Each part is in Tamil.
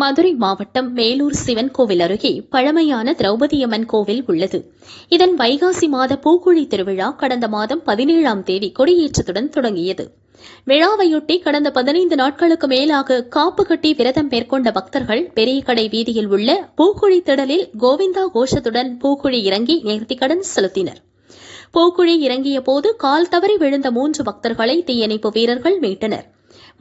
மதுரை மாவட்டம் மேலூர் சிவன் கோவில் அருகே பழமையான திரௌபதியம்மன் கோவில் உள்ளது. இதன் வைகாசி மாத பூக்குழி திருவிழா கடந்த மாதம் 17ஆம் தேதி கொடியேற்றத்துடன் தொடங்கியது. விழாவையொட்டி கடந்த 15 நாட்களுக்கு மேலாக காப்பு கட்டி விரதம் மேற்கொண்ட பக்தர்கள் பெரிய கடை வீதியில் உள்ள பூக்குழி திடலில் கோவிந்தா கோஷத்துடன் பூக்குழி இறங்கி நேர்த்திக்கடன் செலுத்தினர். பூக்குழி இறங்கிய போது கால் தவறி விழுந்த 3 பக்தர்களை தீயணைப்பு வீரர்கள் மீட்டனர்.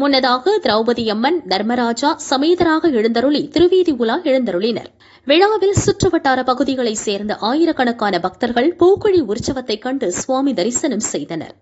முன்னதாக திரௌபதியம்மன், தர்மராஜா சமேதராக எழுந்தருளி திருவீதி உலா எழுந்தருளினர். விழாவில் சுற்றுவட்டார பகுதிகளைச் சேர்ந்த ஆயிரக்கணக்கான பக்தர்கள் பூக்குழி உற்சவத்தைக் கண்டு சுவாமி தரிசனம் செய்தனர்.